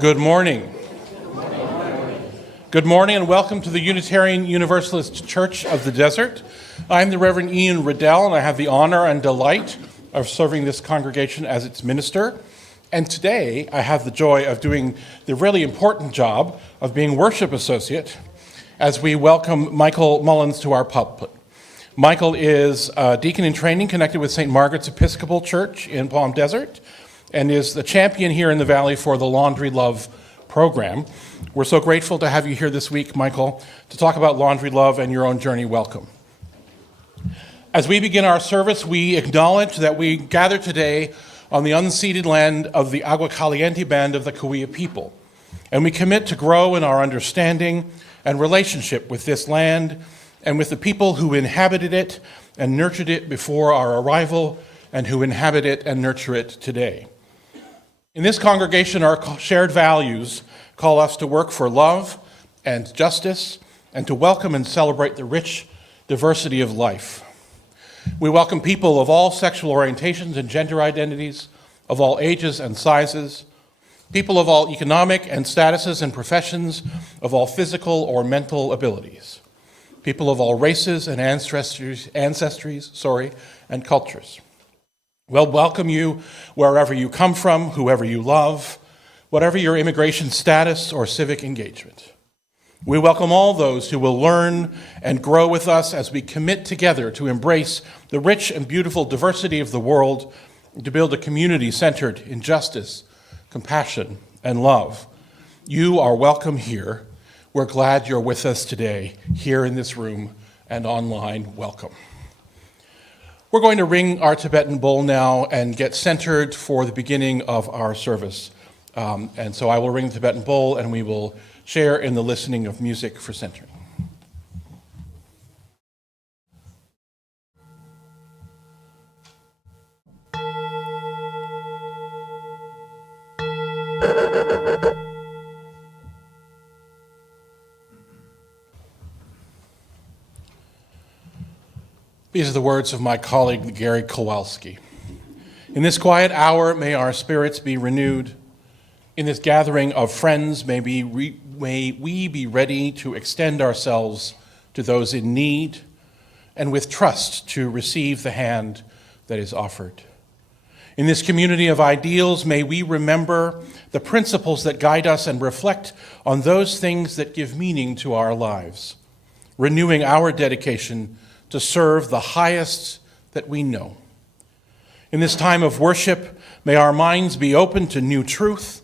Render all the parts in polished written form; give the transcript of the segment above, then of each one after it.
Good morning. Good morning and welcome to the Unitarian Universalist Church of the Desert. I'm the Reverend Ian Riddell and I have the honor and delight of serving this congregation as its minister. And today I have the joy of doing the really important job of being worship associate as we welcome Michael Mullins to our pulpit. Michael is a deacon in training connected with St. Margaret's Episcopal Church in Palm Desert and is the champion here in the Valley for the Laundry Love program. We're so grateful to have you here this week, Michael, to talk about Laundry Love and your own journey. Welcome. As we begin our service, we acknowledge that we gather today on the unceded land of the Agua Caliente Band of the Cahuilla people, and we commit to grow in our understanding and relationship with this land and with the people who inhabited it and nurtured it before our arrival and who inhabit it and nurture it today. In this congregation, our shared values call us to work for love and justice and to welcome and celebrate the rich diversity of life. We welcome people of all sexual orientations and gender identities, of all ages and sizes, people of all economic and statuses and professions, of all physical or mental abilities, people of all races and ancestries, and cultures. We'll welcome you wherever you come from, whoever you love, whatever your immigration status or civic engagement. We welcome all those who will learn and grow with us as we commit together to embrace the rich and beautiful diversity of the world, to build a community centered in justice, compassion, and love. You are welcome here. We're glad you're with us today, here in this room and online. Welcome. We're going to ring our Tibetan bowl now and get centered for the beginning of our service. And so I will ring the Tibetan bowl and we will share in the listening of music for centering. These are the words of my colleague, Gary Kowalski. In this quiet hour, may our spirits be renewed. In this gathering of friends, may we be ready to extend ourselves to those in need and with trust to receive the hand that is offered. In this community of ideals, may we remember the principles that guide us and reflect on those things that give meaning to our lives, renewing our dedication to serve the highest that we know. In this time of worship, may our minds be open to new truth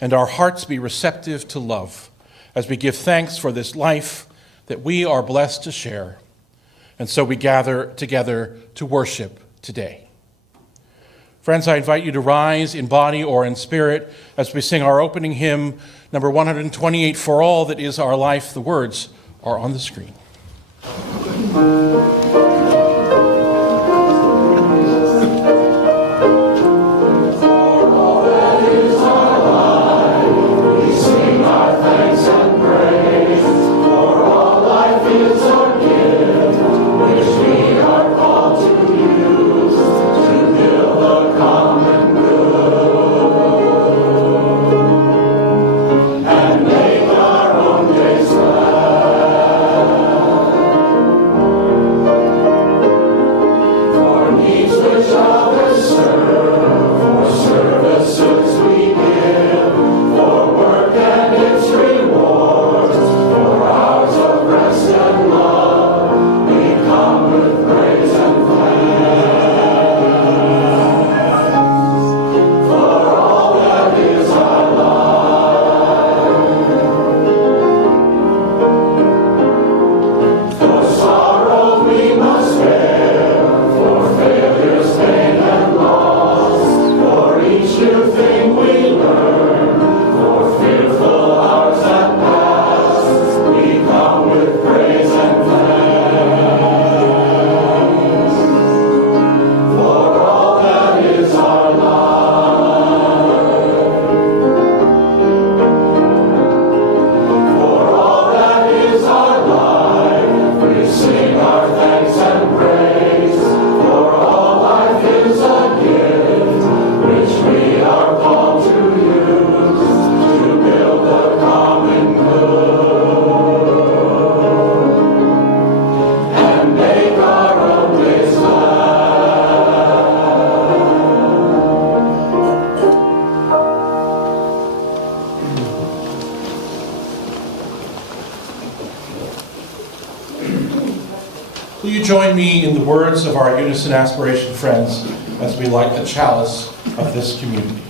and our hearts be receptive to love as we give thanks for this life that we are blessed to share. And so we gather together to worship today. Friends, I invite you to rise in body or in spirit as we sing our opening hymn, number 128, For All That Is Our Life. The words are on the screen. Will you join me in the words of our Unison Aspiration friends as we light the chalice of this community?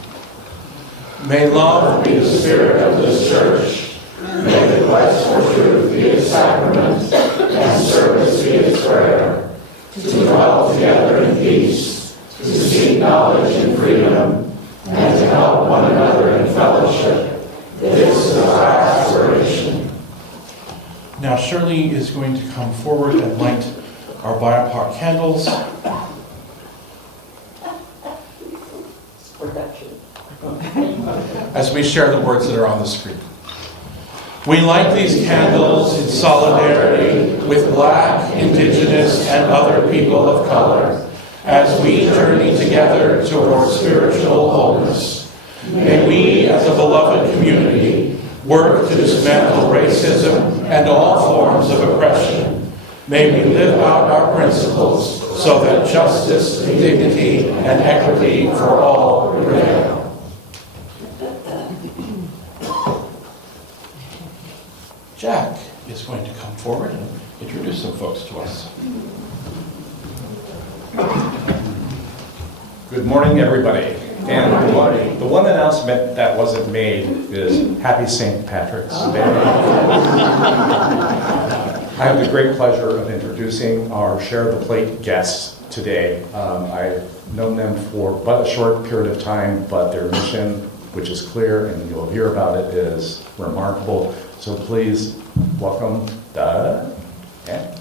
May love be the spirit of this church. May the quest for truth be its sacrament, and service be its prayer. To dwell together in peace, to seek knowledge and freedom, and to help one another in fellowship. This is our aspiration. Now Shirley is going to come forward and light our Biopar candles. As we share the words that are on the screen. We light these candles in solidarity with Black, Indigenous, and other people of color as we journey together toward spiritual wholeness. May we, as a beloved community, work to dismantle racism and all forms of oppression. May we live out our principles so that justice, dignity, and equity for all prevail. Jack is going to come forward and introduce some folks to us. Good morning, everybody. And the one announcement that wasn't made is Happy St. Patrick's Day. I have the great pleasure of introducing our Share the Plate guests today. I've known them for but a short period of time, but their mission, which is clear and you'll hear about it, is remarkable. So please welcome Doug, and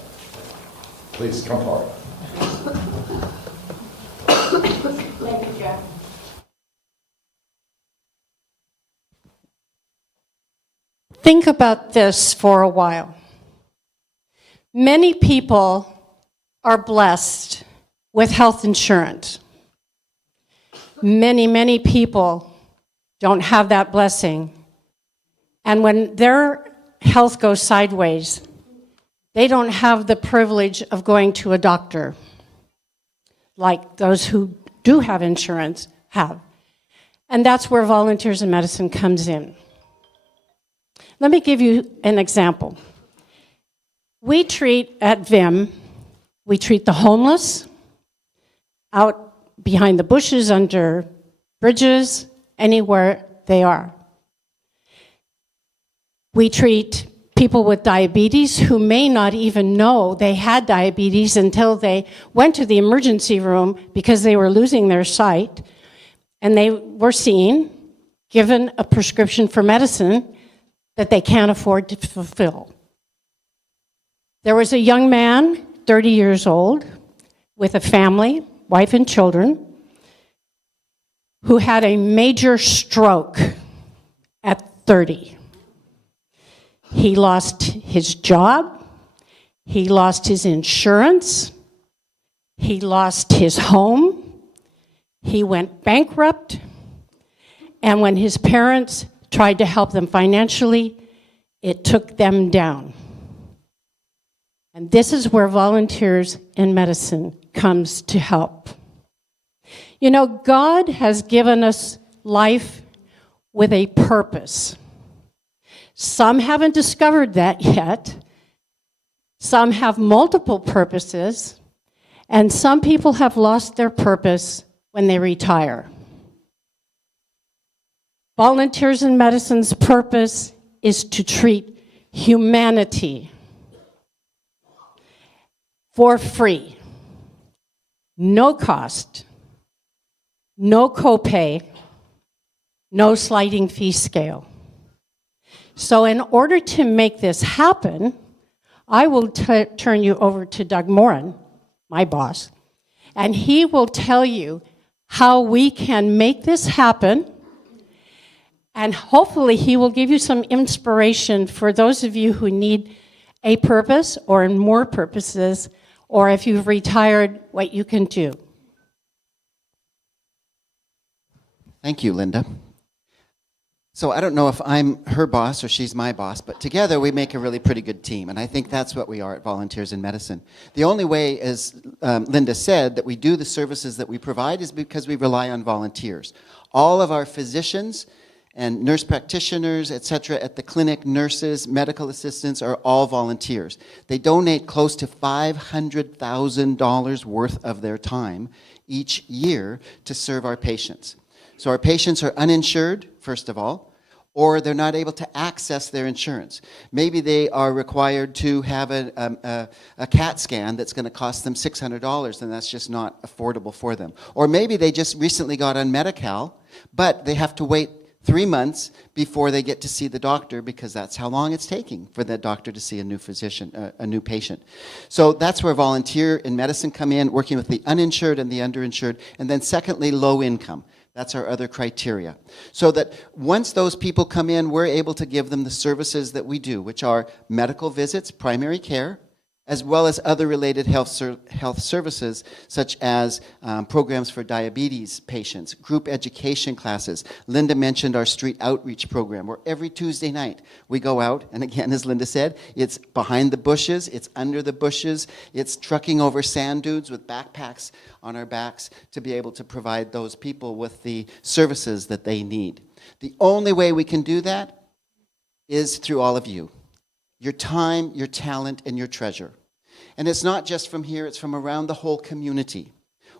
please come forward. Thank you, Jack. Think about this for a while. Many people are blessed with health insurance. Many people don't have that blessing. And when their health goes sideways, they don't have the privilege of going to a doctor like those who do have insurance have. And that's where Volunteers in Medicine comes in. Let me give you an example. We treat at VIM, we treat the homeless out behind the bushes, under bridges, anywhere they are. We treat people with diabetes who may not even know they had diabetes until they went to the emergency room because they were losing their sight, and they were seen, given a prescription for medicine that they can't afford to fulfill. There was a young man, 30 years old, with a family, wife and children, who had a major stroke at 30. He lost his job, he lost his insurance, he lost his home, he went bankrupt, and when his parents tried to help them financially, it took them down. And this is where Volunteers in Medicine comes to help. You know, God has given us life with a purpose. Some haven't discovered that yet. Some have multiple purposes, and some people have lost their purpose when they retire. Volunteers in Medicine's purpose is to treat humanity for free, no cost, no copay, no sliding fee scale. So in order to make this happen, I will turn you over to Doug Morin, my boss, and he will tell you how we can make this happen, and hopefully he will give you some inspiration for those of you who need a purpose or more purposes, or if you've retired, what you can do. Thank you, Linda. So I don't know if I'm her boss or she's my boss, but together we make a really pretty good team, and I think that's what we are at Volunteers in Medicine. The only way, as Linda said, that we do the services that we provide is because we rely on volunteers. All of our physicians And nurse practitioners, etc., at the clinic, nurses, medical assistants are all volunteers. They donate close to $500,000 worth of their time each year to serve our patients. So our patients are uninsured, first of all, or they're not able to access their insurance. Maybe they are required to have a CAT scan that's going to cost them $600, and that's just not affordable for them. Or maybe they just recently got on Medi-Cal, but they have to wait 3 months before they get to see the doctor, because that's how long it's taking for that doctor to see a new physician, a new patient. So that's where volunteer in medicine come in, working with the uninsured and the underinsured. And then secondly, low income. That's our other criteria. So that once those people come in, we're able to give them the services that we do, which are medical visits, primary care, as well as other related health services, such as programs for diabetes patients, group education classes. Linda mentioned our street outreach program, where every Tuesday night we go out, and again, as Linda said, it's behind the bushes, it's under the bushes, it's trucking over sand dunes with backpacks on our backs to be able to provide those people with the services that they need. The only way we can do that is through all of you. Your time, your talent, and your treasure. And it's not just from here, it's from around the whole community.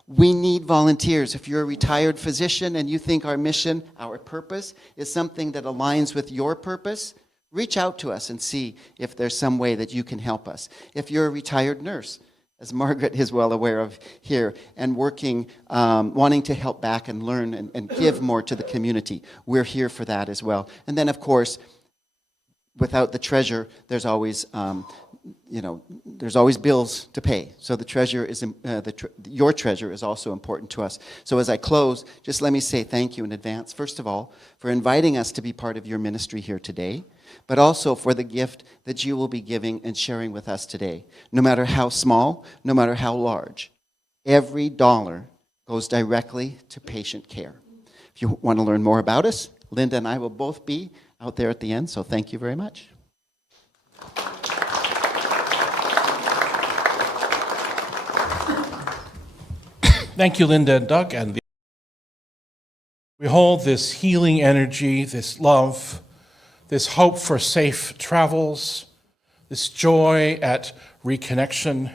We need volunteers. If you're a retired physician and you think our mission, our purpose, is something that aligns with your purpose, reach out to us and see if there's some way that you can help us. If you're a retired nurse, as Margaret is well aware of here, and working, wanting to help back and learn and give more to the community, we're here for that as well. And then, of course, without the treasure, there's always, there's always bills to pay. So the treasure is, your treasure is also important to us. So as I close, just let me say thank you in advance, first of all, for inviting us to be part of your ministry here today, but also for the gift that you will be giving and sharing with us today. No matter how small, no matter how large, every dollar goes directly to patient care. If you want to learn more about us, Linda and I will both be out there at the end, so thank you very much. Thank you, Linda and Doug. And we hold this healing energy, this love, this hope for safe travels, this joy at reconnection,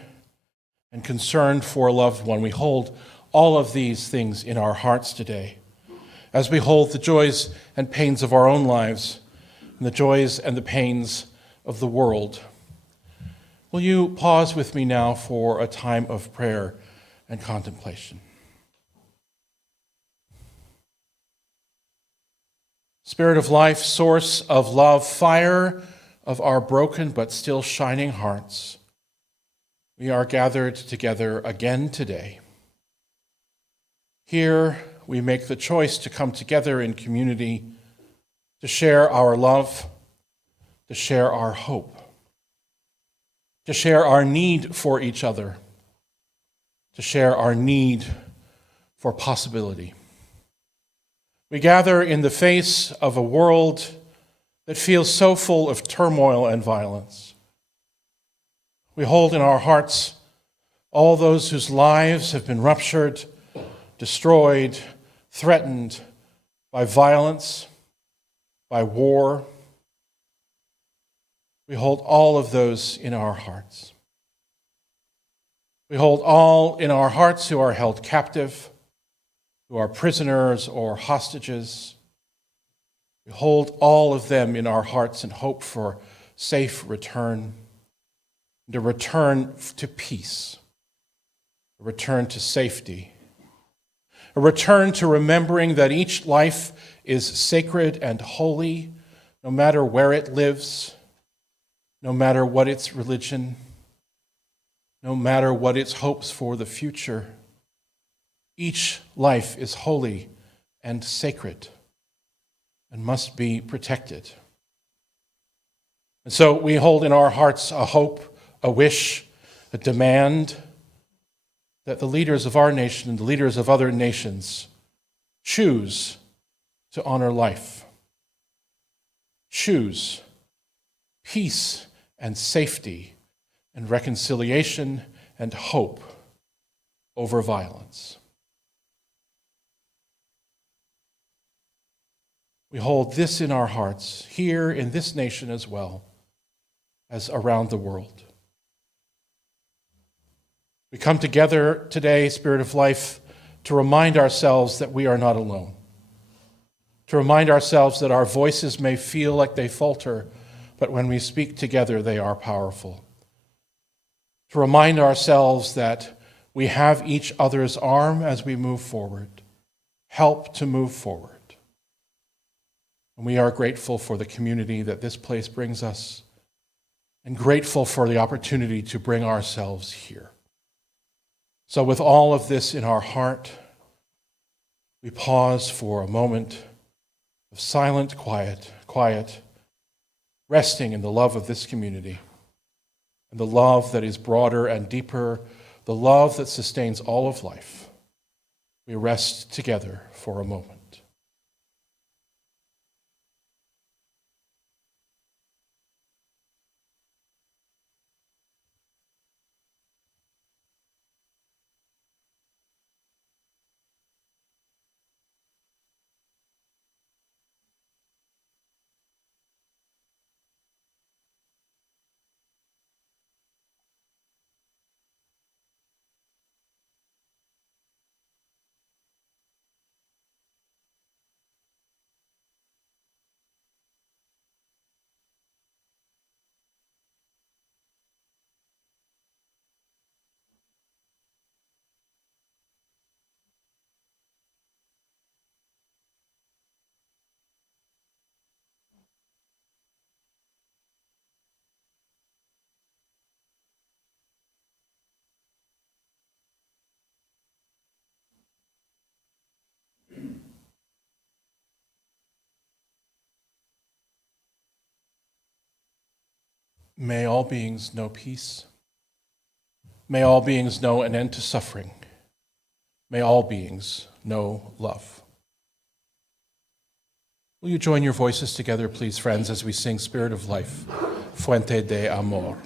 and concern for a loved one. We hold all of these things in our hearts today as we hold the joys and pains of our own lives and the joys and the pains of the world. Will you pause with me now for a time of prayer and contemplation? Spirit of life, source of love, fire of our broken but still shining hearts, we are gathered together again today. Here we make the choice to come together in community, to share our love, to share our hope, to share our need for each other, to share our need for possibility. We gather in the face of a world that feels so full of turmoil and violence. We hold in our hearts all those whose lives have been ruptured, destroyed, threatened by violence, by war. We hold all of those in our hearts. We hold all in our hearts who are held captive, who are prisoners or hostages. We hold all of them in our hearts and hope for safe return, and a return to peace, a return to safety, a return to remembering that each life is sacred and holy, no matter where it lives, no matter what its religion, no matter what its hopes for the future. Each life is holy and sacred and must be protected. And so we hold in our hearts a hope, a wish, a demand that the leaders of our nation and the leaders of other nations choose to honor life, choose peace and safety and reconciliation and hope over violence. We hold this in our hearts, here in this nation as well as around the world. We come together today, Spirit of Life, to remind ourselves that we are not alone, to remind ourselves that our voices may feel like they falter, but when we speak together, they are powerful. To remind ourselves that we have each other's arm as we move forward, help to move forward. And we are grateful for the community that this place brings us, and grateful for the opportunity to bring ourselves here. So with all of this in our heart, we pause for a moment of silent quiet, resting in the love of this community, and the love that is broader and deeper, the love that sustains all of life. We rest together for a moment. May all beings know peace. May all beings know an end to suffering. May all beings know love. Will you join your voices together, please, friends, as we sing Spirit of Life, Fuente de Amor.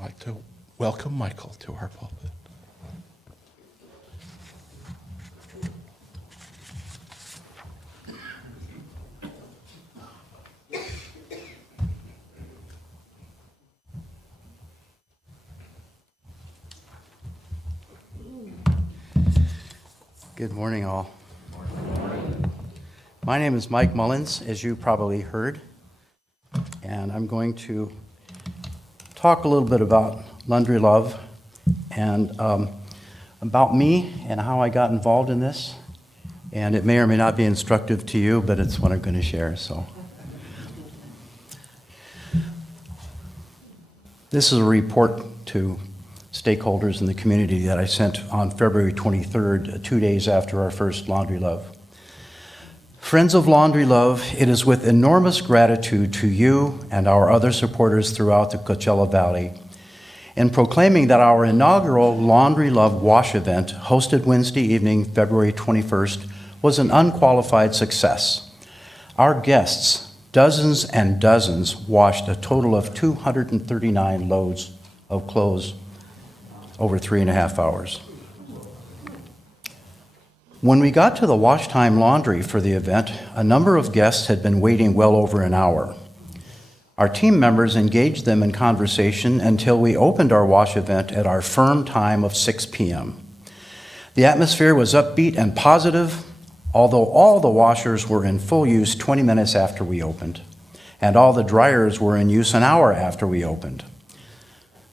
I'd like to welcome Michael to our pulpit. Good morning, all. My name is Mike Mullins, as you probably heard, and I'm going to talk a little bit about Laundry Love and about me and how I got involved in this. And it may or may not be instructive to you, but it's what I'm going to share. So, this is a report to stakeholders in the community that I sent on February 23rd, 2 days after our first Laundry Love. Friends of Laundry Love, it is with enormous gratitude to you and our other supporters throughout the Coachella Valley in proclaiming that our inaugural Laundry Love Wash event, hosted Wednesday evening, February 21st, was an unqualified success. Our guests, dozens and dozens, washed a total of 239 loads of clothes over 3.5 hours. When we got to the wash time laundry for the event, a number of guests had been waiting well over an hour. Our team members engaged them in conversation until we opened our wash event at our firm time of 6 p.m. The atmosphere was upbeat and positive, although all the washers were in full use 20 minutes after we opened, and all the dryers were in use an hour after we opened.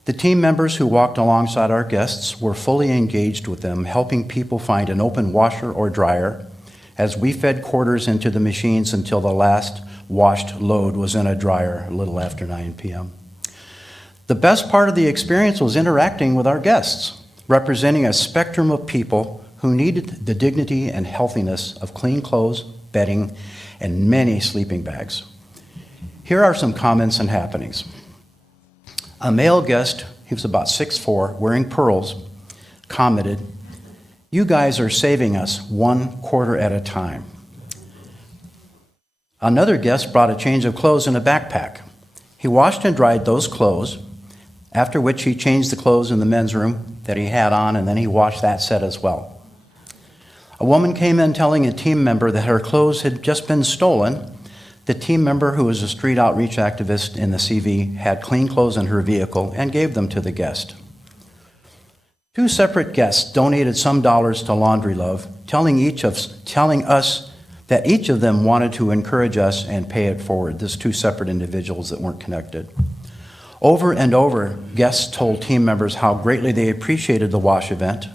The team members who walked alongside our guests were fully engaged with them, helping people find an open washer or dryer as we fed quarters into the machines until the last washed load was in a dryer a little after 9 p.m. The best part of the experience was interacting with our guests, representing a spectrum of people who needed the dignity and healthiness of clean clothes, bedding, and many sleeping bags. Here are some comments and happenings. A male guest, he was about 6'4", wearing pearls, commented, "You guys are saving us 1 quarter at a time." Another guest brought a change of clothes in a backpack. He washed and dried those clothes, after which he changed the clothes in the men's room that he had on, and then he washed that set as well. A woman came in telling a team member that her clothes had just been stolen. The team member, who was a street outreach activist in the CV, had clean clothes in her vehicle and gave them to the guest. 2 separate guests donated some dollars to Laundry Love, telling us that each of them wanted to encourage us and pay it forward. There's 2 separate individuals that weren't connected. Over and over, guests told team members how greatly they appreciated the wash event.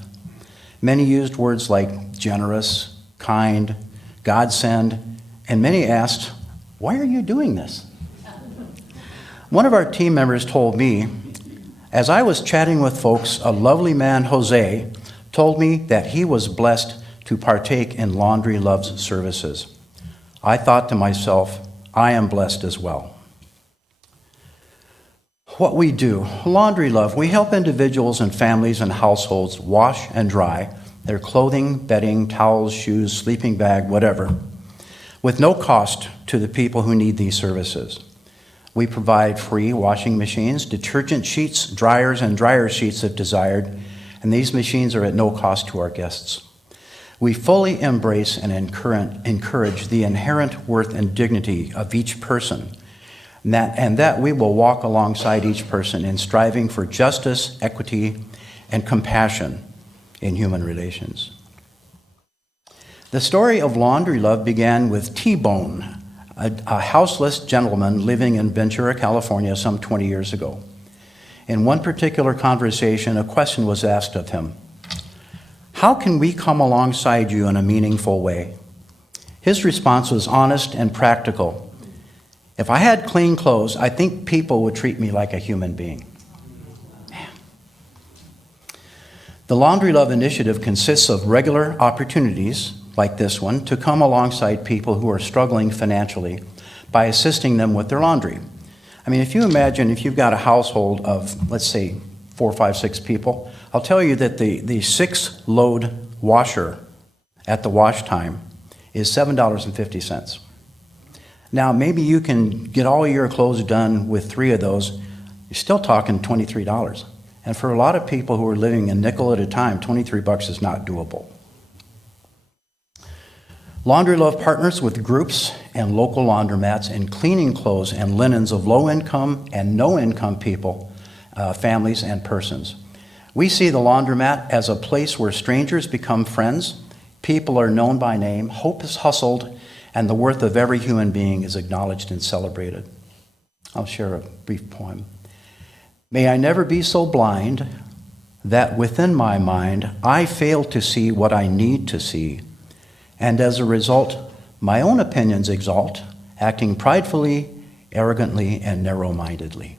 Many used words like generous, kind, godsend, and many asked, "Why are you doing this?" One of our team members told me, "As I was chatting with folks, a lovely man, Jose, told me that he was blessed to partake in Laundry Love's services. I thought to myself, I am blessed as well." What we do, Laundry Love, we help individuals and families and households wash and dry their clothing, bedding, towels, shoes, sleeping bag, whatever, with no cost to the people who need these services. We provide free washing machines, detergent sheets, dryers, and dryer sheets if desired, and these machines are at no cost to our guests. We fully embrace and encourage the inherent worth and dignity of each person, and that we will walk alongside each person in striving for justice, equity, and compassion in human relations. The story of Laundry Love began with T-Bone, a houseless gentleman living in Ventura, California some 20 years ago. In one particular conversation, a question was asked of him: "How can we come alongside you in a meaningful way?" His response was honest and practical. "If I had clean clothes, I think people would treat me like a human being." Man. The Laundry Love Initiative consists of regular opportunities like this one to come alongside people who are struggling financially by assisting them with their laundry. I mean, if you imagine if you've got a household of, let's say, 4, 5, 6 people, I'll tell you that the 6-load washer at the wash time is $7.50. Now, maybe you can get all your clothes done with 3 of those. You're still talking $23. And for a lot of people who are living a nickel at a time, $23 is not doable. Laundry Love partners with groups and local laundromats in cleaning clothes and linens of low-income and no-income people, families, and persons. We see the laundromat as a place where strangers become friends, people are known by name, hope is hustled, and the worth of every human being is acknowledged and celebrated. I'll share a brief poem. May I never be so blind that within my mind I fail to see what I need to see, and as a result, my own opinions exalt, acting pridefully, arrogantly, and narrow-mindedly.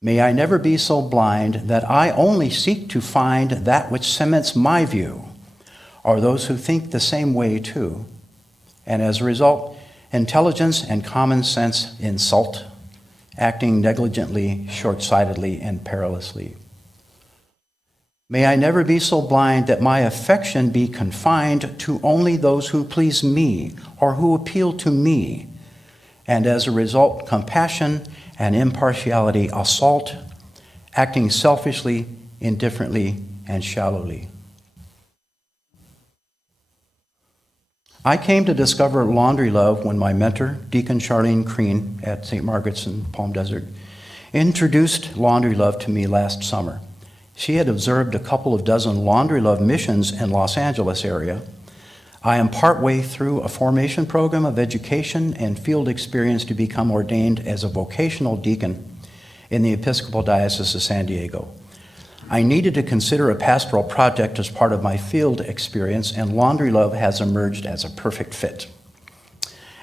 May I never be so blind that I only seek to find that which cements my view, or those who think the same way too, and as a result, intelligence and common sense insult, acting negligently, short-sightedly, and perilously. May I never be so blind that my affection be confined to only those who please me or who appeal to me, and as a result, compassion and impartiality assault, acting selfishly, indifferently, and shallowly. I came to discover laundry love when my mentor, Deacon Charlene Crean at St. Margaret's in Palm Desert, introduced laundry love to me last summer. She had observed a couple of dozen laundry love missions in Los Angeles area. I am partway through a formation program of education and field experience to become ordained as a vocational deacon in the Episcopal Diocese of San Diego. I needed to consider a pastoral project as part of my field experience, and laundry love has emerged as a perfect fit.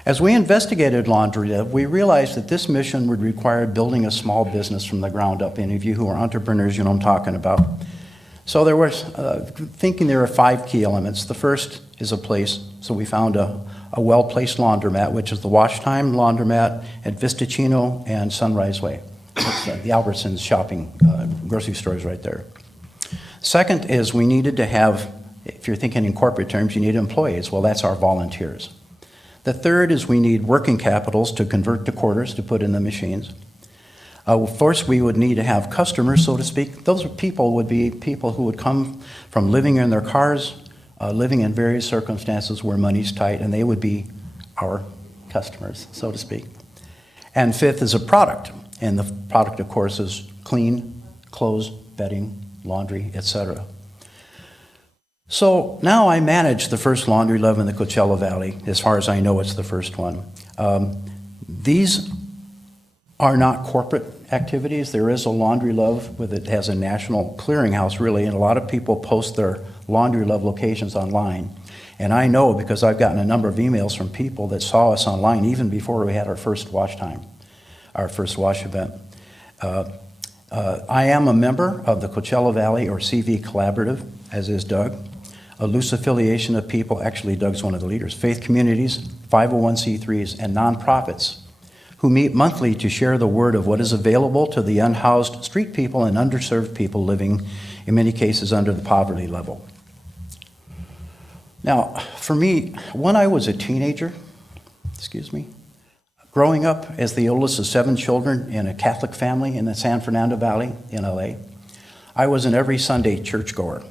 As we investigated laundry love, we realized that this mission would require building a small business from the ground up. Any of you who are entrepreneurs, you know what I'm talking about. So there was thinking there are 5 key elements. The first is a place. So we found a well-placed laundromat, which is the Wash Time laundromat at Vistachino and Sunrise Way. It's the Albertsons shopping, grocery stores right there. Second is we needed to have, if you're thinking in corporate terms, you need employees. Well, that's our volunteers. The third is we need working capitals to convert to quarters to put in the machines. First, we would need to have customers, so to speak. Those people would be people who would come from living in their cars, living in various circumstances where money's tight, and they would be our customers, so to speak. And fifth is a product, and the product, of course, is clean clothes, bedding, laundry, etc. So now I manage the first laundry love in the Coachella Valley. As far as I know, it's the first one. These are not corporate activities. There is a laundry love it has a national clearinghouse, really, and a lot of people post their laundry love locations online. And I know because I've gotten a number of emails from people that saw us online even before we had our first wash time, our first wash event. I am a member of the Coachella Valley or CV Collaborative, as is Doug, a loose affiliation of people, actually Doug's one of the leaders, faith communities, 501c3s, and nonprofits who meet monthly to share the word of what is available to the unhoused street people and underserved people living, in many cases, under the poverty level. Now, for me, when I was a teenager, growing up as the oldest of 7 children in a Catholic family in the San Fernando Valley in LA, I was an every Sunday churchgoer.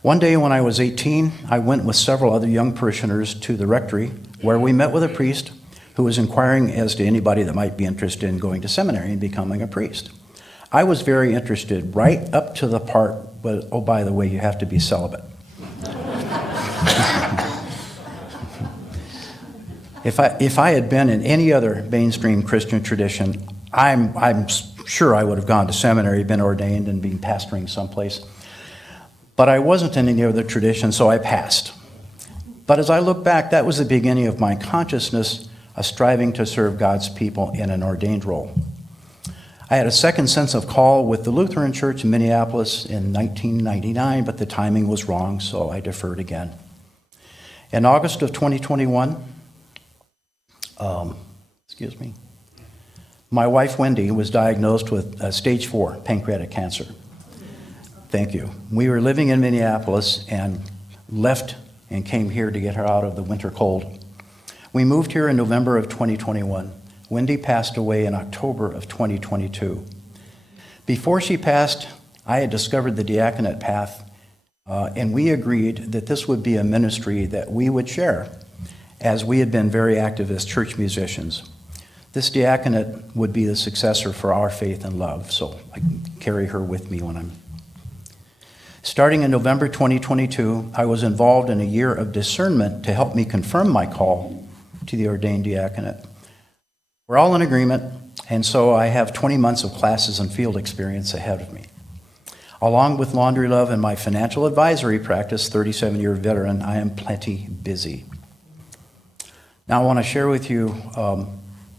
One day when I was 18, I went with several other young parishioners to the rectory where we met with a priest who was inquiring as to anybody that might be interested in going to seminary and becoming a priest. I was very interested right up to the part, but oh, by the way, you have to be celibate. If I had been in any other mainstream Christian tradition, I'm sure I would have gone to seminary, been ordained, and been pastoring someplace. But I wasn't in any other tradition, so I passed. But as I look back, that was the beginning of my consciousness of striving to serve God's people in an ordained role. I had a second sense of call with the Lutheran Church in Minneapolis in 1999, but the timing was wrong, so I deferred again. In August of 2021, my wife Wendy was diagnosed with stage 4 pancreatic cancer. Thank you. We were living in Minneapolis and left and came here to get her out of the winter cold. We moved here in November of 2021. Wendy passed away in October of 2022. Before she passed, I had discovered the diaconate path, and we agreed that this would be a ministry that we would share, as we had been very active as church musicians. This diaconate would be the successor for our faith and love, so I can carry her with me when I'm... Starting in November 2022, I was involved in a year of discernment to help me confirm my call to the ordained diaconate. We're all in agreement, and so I have 20 months of classes and field experience ahead of me. Along with laundry love and my financial advisory practice, 37-year veteran, I am plenty busy. Now I want to share with you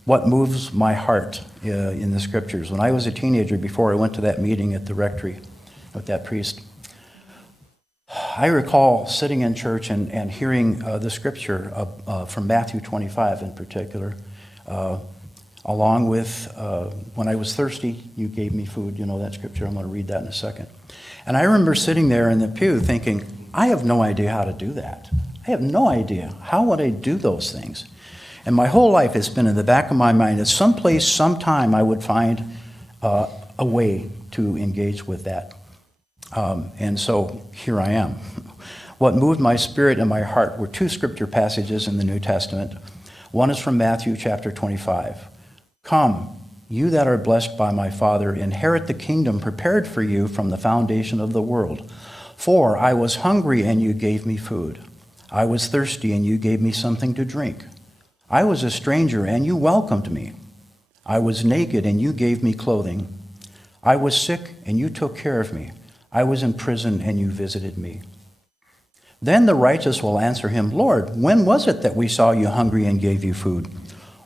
what moves my heart in the scriptures. When I was a teenager, before I went to that meeting at the rectory with that priest, I recall sitting in church and hearing the scripture from Matthew 25 in particular, along with, when I was thirsty, you gave me food. You know that scripture. I'm going to read that in a second. And I remember sitting there in the pew thinking, I have no idea how to do that. I have no idea. How would I do those things? And my whole life it's been in the back of my mind that someplace, sometime I would find a way to engage with that. And so here I am. What moved my spirit and my heart were two scripture passages in the New Testament. One is from Matthew chapter 25. Come, you that are blessed by my Father, inherit the kingdom prepared for you from the foundation of the world. For I was hungry, and you gave me food. I was thirsty, and you gave me something to drink. I was a stranger, and you welcomed me. I was naked, and you gave me clothing. I was sick, and you took care of me. I was in prison, and you visited me. Then the righteous will answer him, Lord, when was it that we saw you hungry and gave you food?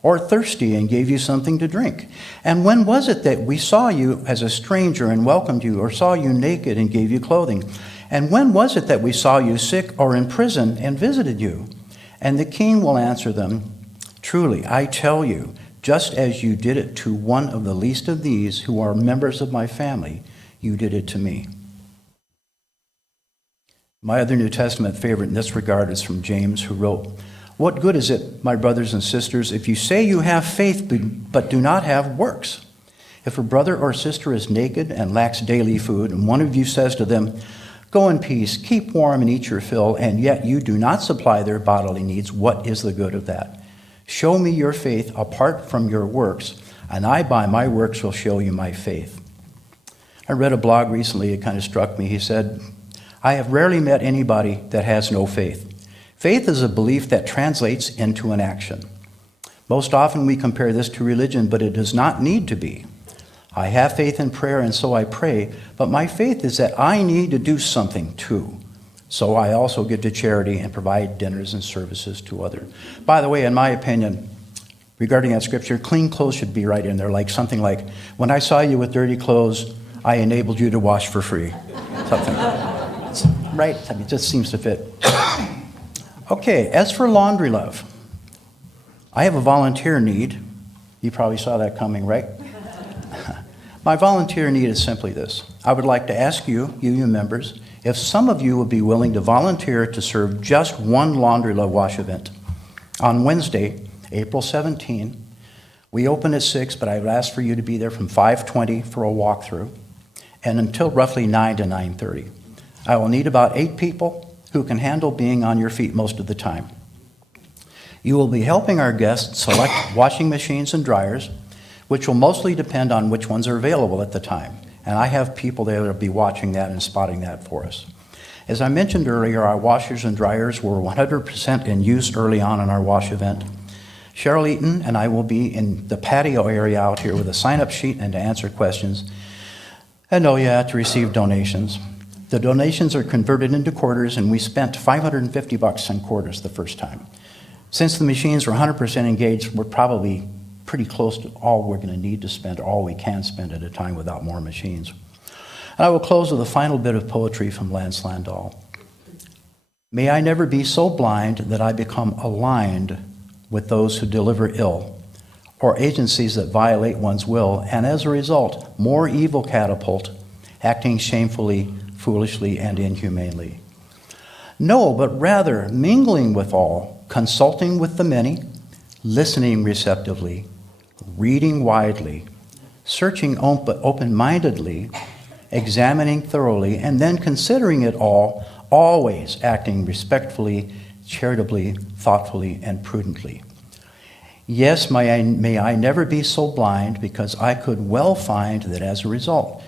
Or thirsty and gave you something to drink? And when was it that we saw you as a stranger and welcomed you, or saw you naked and gave you clothing? And when was it that we saw you sick or in prison and visited you? And the king will answer them, Truly, I tell you, just as you did it to one of the least of these who are members of my family, you did it to me. My other New Testament favorite in this regard is from James, who wrote, What good is it, my brothers and sisters, if you say you have faith but do not have works? If a brother or sister is naked and lacks daily food, and one of you says to them, Go in peace, keep warm and eat your fill, and yet you do not supply their bodily needs, what is the good of that? Show me your faith apart from your works, and I by my works will show you my faith. I read a blog recently, it kind of struck me. He said, I have rarely met anybody that has no faith. Faith is a belief that translates into an action. Most often we compare this to religion, but it does not need to be. I have faith in prayer, and so I pray, but my faith is that I need to do something too. So I also give to charity and provide dinners and services to others. By the way, in my opinion, regarding that scripture, clean clothes should be right in there, like something like, when I saw you with dirty clothes, I enabled you to wash for free. Something. Right? I mean, it just seems to fit. Okay, as for laundry love, I have a volunteer need. You probably saw that coming, right? My volunteer need is simply this. I would like to ask you members, if some of you would be willing to volunteer to serve just one laundry love wash event. On Wednesday, April 17, we open at 6, but I would ask for you to be there from 5:20 for a walkthrough and until roughly 9 to 9:30. I will need about 8 people who can handle being on your feet most of the time. You will be helping our guests select washing machines and dryers, which will mostly depend on which ones are available at the time. And I have people there that will be watching that and spotting that for us. As I mentioned earlier, our washers and dryers were 100% in use early on in our wash event. Cheryl Eaton and I will be in the patio area out here with a sign-up sheet and to answer questions. And oh yeah, to receive donations. The donations are converted into quarters, and we spent $550 in quarters the first time. Since the machines were 100% engaged, we're probably pretty close to all we're going to need to spend, all we can spend at a time without more machines. And I will close with a final bit of poetry from Lance Landau. May I never be so blind that I become aligned with those who deliver ill, or agencies that violate one's will, and as a result, more evil catapult, acting shamefully, foolishly, and inhumanely. No, but rather mingling with all, consulting with the many, listening receptively, reading widely, searching open-mindedly, examining thoroughly, and then considering it all, always acting respectfully, charitably, thoughtfully, and prudently. Yes, may I never be so blind, because I could well find that as a result,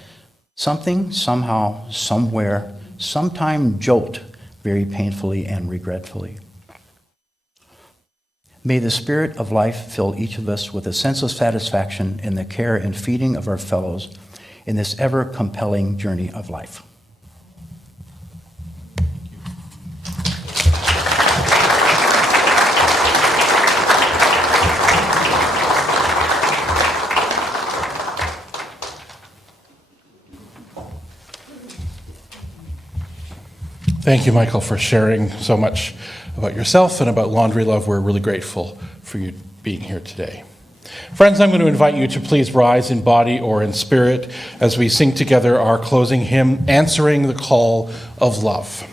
something, somehow, somewhere, sometime jolt very painfully and regretfully. May the Spirit of life fill each of us with a sense of satisfaction in the care and feeding of our fellows in this ever-compelling journey of life. Thank you, Michael, for sharing so much about yourself and about Laundry Love. We're really grateful for you being here today. Friends, I'm going to invite you to please rise in body or in spirit as we sing together our closing hymn, Answering the Call of Love.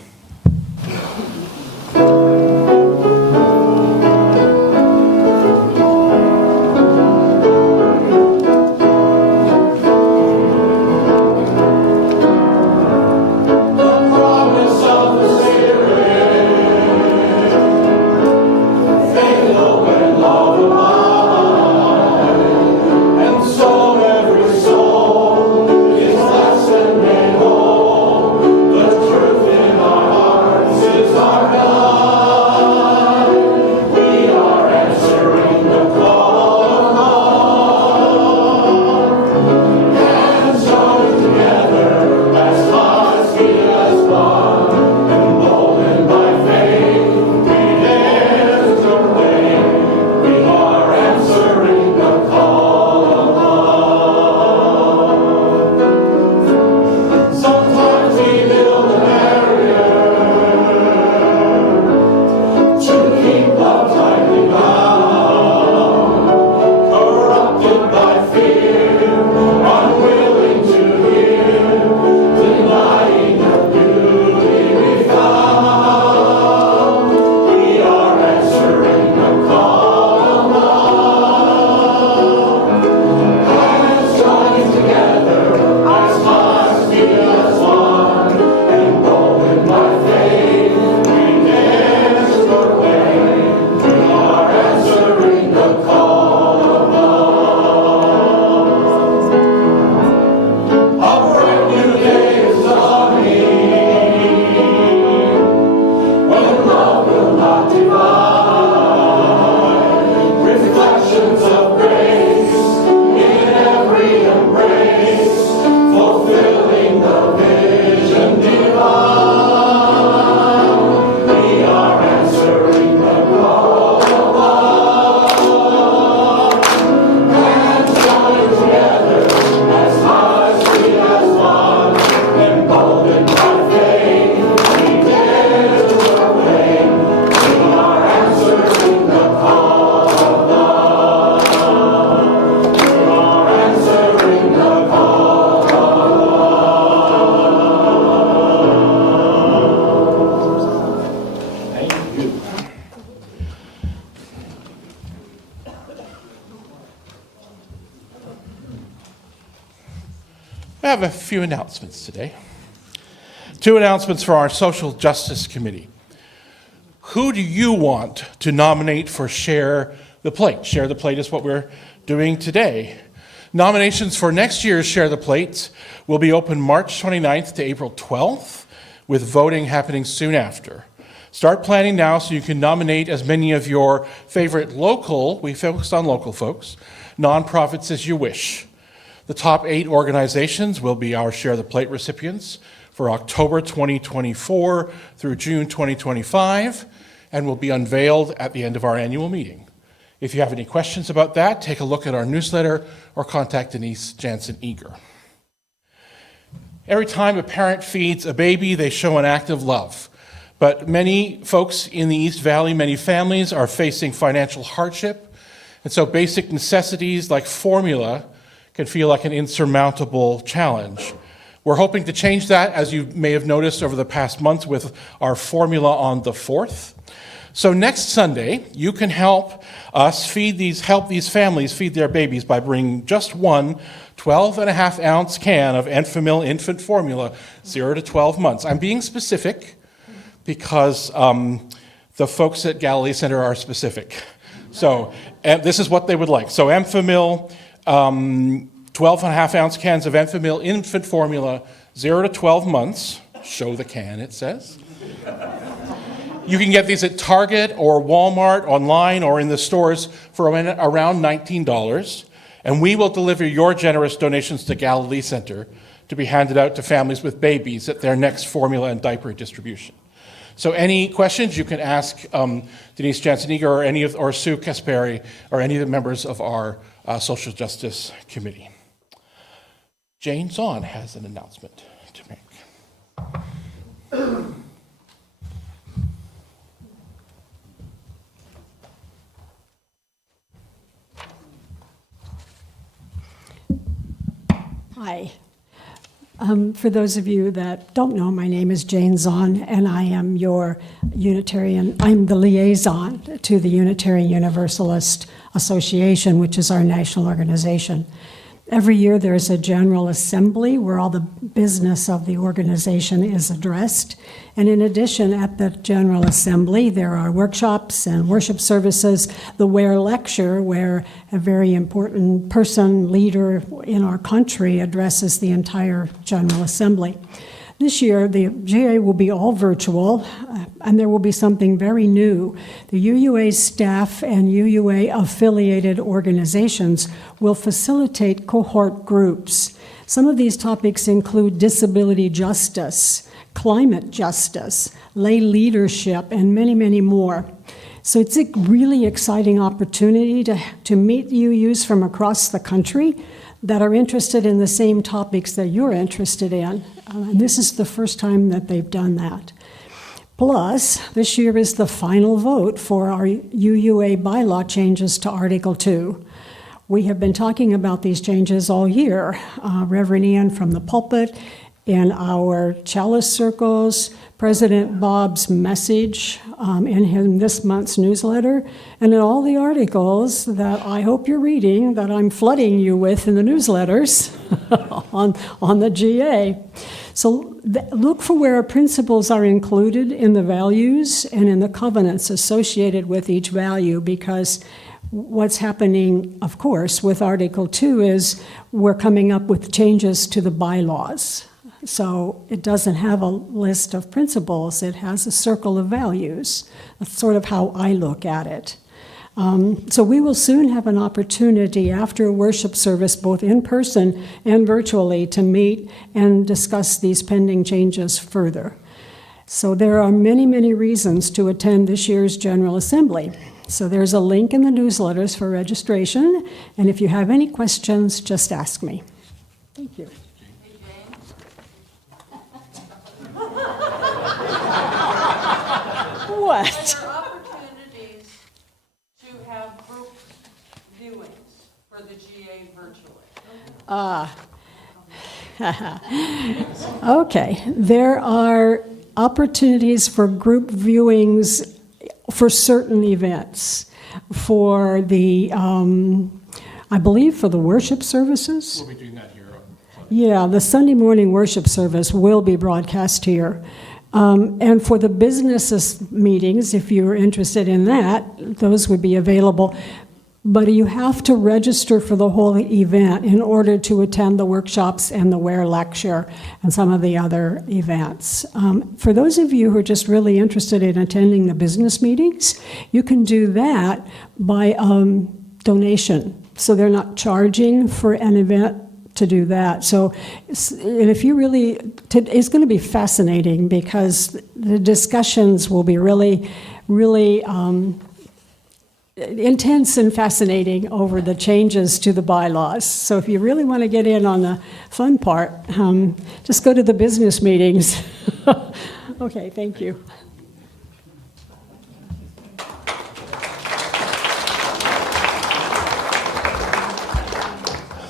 I have a few announcements today. 2 announcements for our Social Justice Committee. Who do you want to nominate for Share the Plate? Share the Plate is what we're doing today. Nominations for next year's Share the Plate will be open March 29th to April 12th, with voting happening soon after. Start planning now so you can nominate as many of your favorite local, we focused on local folks, nonprofits as you wish. The top 8 organizations will be our Share the Plate recipients for October 2024 through June 2025, and will be unveiled at the end of our annual meeting. If you have any questions about that, take a look at our newsletter or contact Denise Jansen-Eager. Every time a parent feeds a baby, they show an act of love. But many folks in the East Valley, many families are facing financial hardship, and so basic necessities like formula can feel like an insurmountable challenge. We're hoping to change that, as you may have noticed over the past months, with our formula on the 4th. So next Sunday, you can help these families feed their babies by bringing just one 12.5-ounce can of Enfamil infant formula, 0 to 12 months. I'm being specific because the folks at Galilee Center are specific. So this is what they would like. So Enfamil, 12.5-ounce cans of Enfamil infant formula, 0 to 12 months. Show the can, it says. You can get these at Target or Walmart, online, or in the stores for around $19. And we will deliver your generous donations to Galilee Center to be handed out to families with babies at their next formula and diaper distribution. So any questions, you can ask Denise Jansen-Eager or Sue Kasperi or any of the members of our Social Justice Committee. Jane Zahn has an announcement to make. Hi. For those of you that don't know, my name is Jane Zahn, and I am I'm the liaison to the Unitarian Universalist Association, which is our national organization. Every year there's a general assembly where all the business of the organization is addressed. And in addition, at the general assembly, there are workshops and worship services, the Ware Lecture, where a very important person, leader in our country addresses the entire general assembly. This year, the GA will be all virtual, and there will be something very new. The UUA staff and UUA-affiliated organizations will facilitate cohort groups. Some of these topics include disability justice, climate justice, lay leadership, and many, many more. So it's a really exciting opportunity to meet UUs from across the country that are interested in the same topics that you're interested in. And this is the first time that they've done that. Plus, this year is the final vote for our UUA bylaw changes to Article 2. We have been talking about these changes all year. Reverend Ian from the pulpit, in our chalice circles, President Bob's message in this month's newsletter, and in all the articles that I hope you're reading, that I'm flooding you with in the newsletters on the GA. So look for where principles are included in the values and in the covenants associated with each value, because what's happening, of course, with Article 2 is we're coming up with changes to the bylaws. So it doesn't have a list of principles, it has a circle of values. That's sort of how I look at it. So we will soon have an opportunity after a worship service, both in person and virtually, to meet and discuss these pending changes further. So there are many, many reasons to attend this year's General Assembly. So there's a link in the newsletters for registration, and if you have any questions, just ask me. Thank you. What? Are there opportunities to have group viewings for the GA virtually? Okay, there are opportunities for group viewings for certain events. For the, I believe for the worship services. We'll be doing that here. Yeah, the Sunday morning worship service will be broadcast here. And for the business meetings, if you're interested in that, those would be available. But you have to register for the whole event in order to attend the workshops and the Ware Lecture and some of the other events. For those of you who are just really interested in attending the business meetings, you can do that by donation. So they're not charging for an event to do that. So, and if you really, it's going to be fascinating because the discussions will be really, really intense and fascinating over the changes to the bylaws. So if you really want to get in on the fun part, just go to the business meetings. Okay, thank you.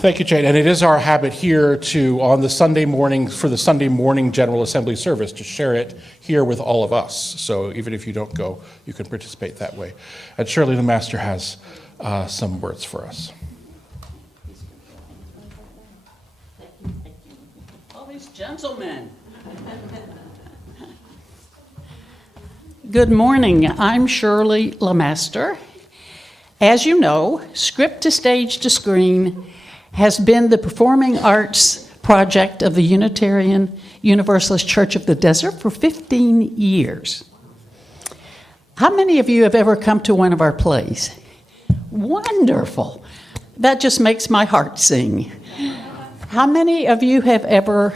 Thank you, Jane. And it is our habit here to, on the Sunday morning, for the Sunday morning General Assembly service, to share it here with all of us. So even if you don't go, you can participate that way. And surely the Master has some words for us. All these gentlemen. Good morning. I'm Shirley Lemaster. As you know, Script to Stage to Screen has been the performing arts project of the Unitarian Universalist Church of the Desert for 15 years. How many of you have ever come to one of our plays? Wonderful. That just makes my heart sing. How many of you have ever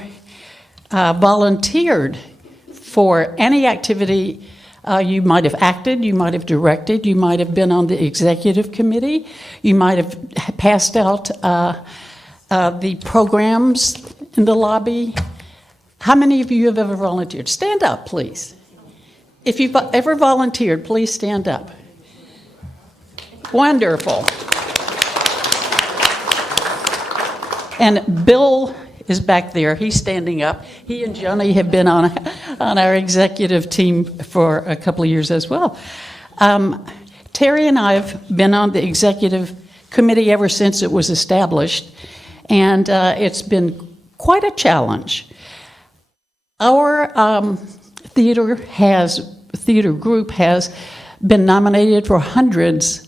volunteered for any activity? You might have acted, you might have directed, you might have been on the executive committee, you might have passed out the programs in the lobby. How many of you have ever volunteered? Stand up, please. If you've ever volunteered, please stand up. Wonderful. And Bill is back there. He's standing up. He and Johnny have been on our executive team for a couple of years as well. Terry and I have been on the executive committee ever since it was established, and it's been quite a challenge. Our theater group has been nominated for hundreds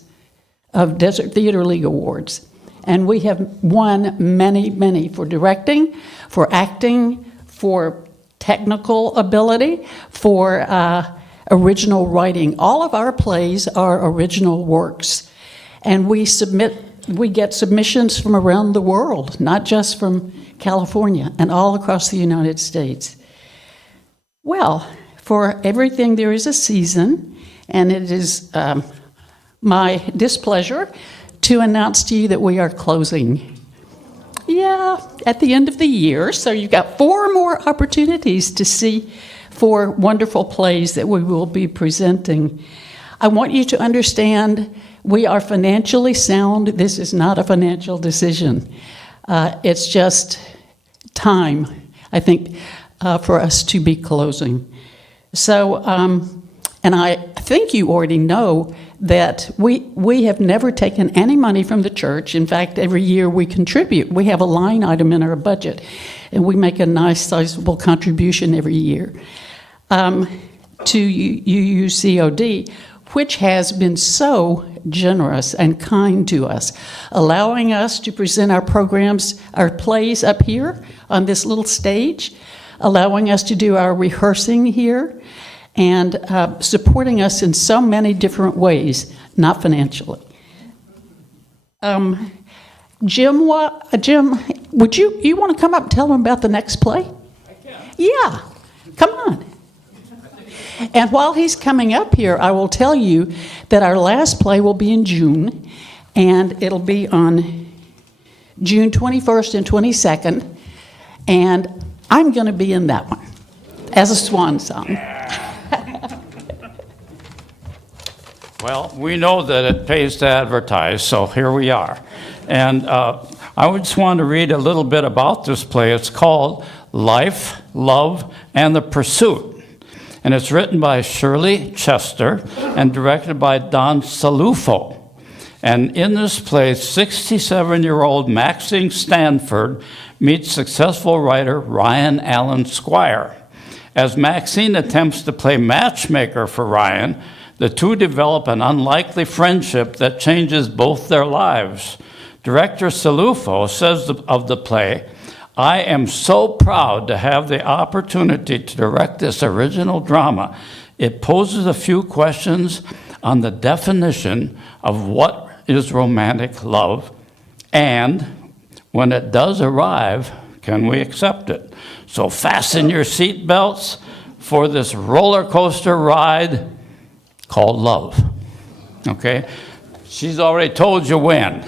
of Desert Theater League awards. And we have won many, many for directing, for acting, for technical ability, for original writing. All of our plays are original works. And we get submissions from around the world, not just from California, and all across the United States. Well, for everything there is a season, and it is my displeasure to announce to you that we are closing. Yeah, at the end of the year, so you've got 4 more opportunities to see 4 wonderful plays that we will be presenting. I want you to understand we are financially sound. This is not a financial decision. It's just time, I think, for us to be closing. So, and I think you already know that we have never taken any money from the church. In fact, every year we contribute. We have a line item in our budget, and we make a nice sizable contribution every year to UUCOD, which has been so generous and kind to us, allowing us to present our programs, our plays up here on this little stage, allowing us to do our rehearsing here, and supporting us in so many different ways, not financially. Jim, would you want to come up and tell them about the next play? I can. Yeah, come on. And while he's coming up here, I will tell you that our last play will be in June, and it'll be on June 21st and 22nd, and I'm going to be in that one as a swan song. Well, we know that it pays to advertise, so here we are. And I just want to read a little bit about this play. It's called Life, Love, and the Pursuit. And it's written by Shirley Chester and directed by Don Salufo. And in this play, 67-year-old Maxine Stanford meets successful writer Ryan Allen Squire. As Maxine attempts to play matchmaker for Ryan, the two develop an unlikely friendship that changes both their lives. Director Salufo says of the play, "I am so proud to have the opportunity to direct this original drama. It poses a few questions on the definition of what is romantic love, and when it does arrive, can we accept it? So fasten your seatbelts for this roller coaster ride called love." Okay? She's already told you when.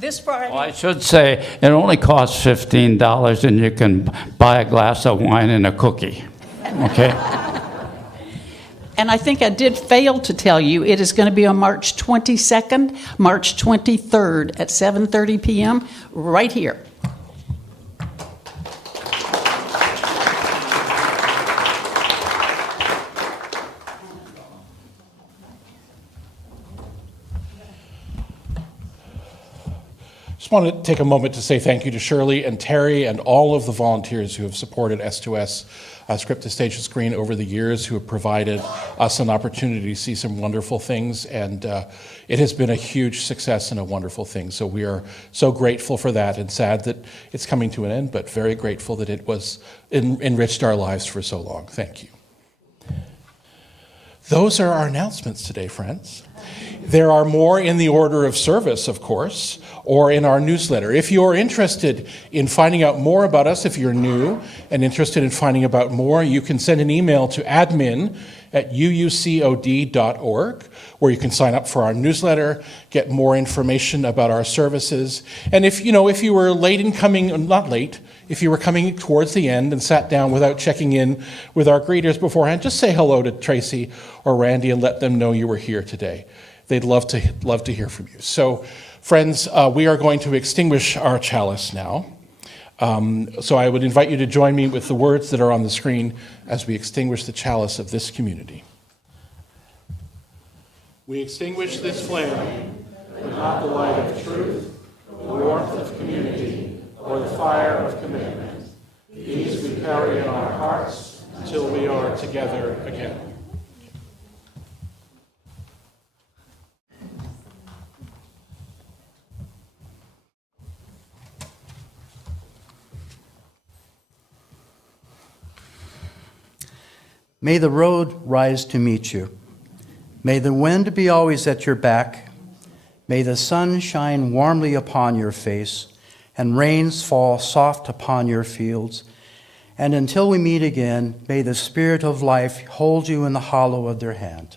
This Friday. Well, I should say, it only costs $15 and you can buy a glass of wine and a cookie. Okay? And I think I did fail to tell you, it is going to be on March 22nd, March 23rd at 7:30 p.m. right here. Just want to take a moment to say thank you to Shirley and Terry and all of the volunteers who have supported S2S Script to Stage to Screen over the years, who have provided us an opportunity to see some wonderful things, and it has been a huge success and a wonderful thing. So we are so grateful for that, and sad that it's coming to an end, but very grateful that it was enriched our lives for so long. Thank you. Those are our announcements today, friends. There are more in the order of service, of course, or in our newsletter. If you're interested in finding out more about us, if you're new and interested in finding out more, you can send an email to admin@uucod.org, where you can sign up for our newsletter, get more information about our services. And if you were late in coming, not late, if you were coming towards the end and sat down without checking in with our greeters beforehand, just say hello to Tracy or Randy and let them know you were here today. They'd love to hear from you. So Friends, we are going to extinguish our chalice now. So I would invite you to join me with the words that are on the screen as we extinguish the chalice of this community. We extinguish this flame, but not the light of truth, the warmth of community, or the fire of commitment. These we carry in our hearts until we are together again. May the road rise to meet you. May the wind be always at your back. May the sun shine warmly upon your face, and rains fall soft upon your fields. And until we meet again, may the Spirit of life hold you in the hollow of their hand.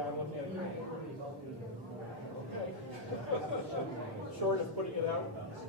down looking at it. Okay. Short of putting it out.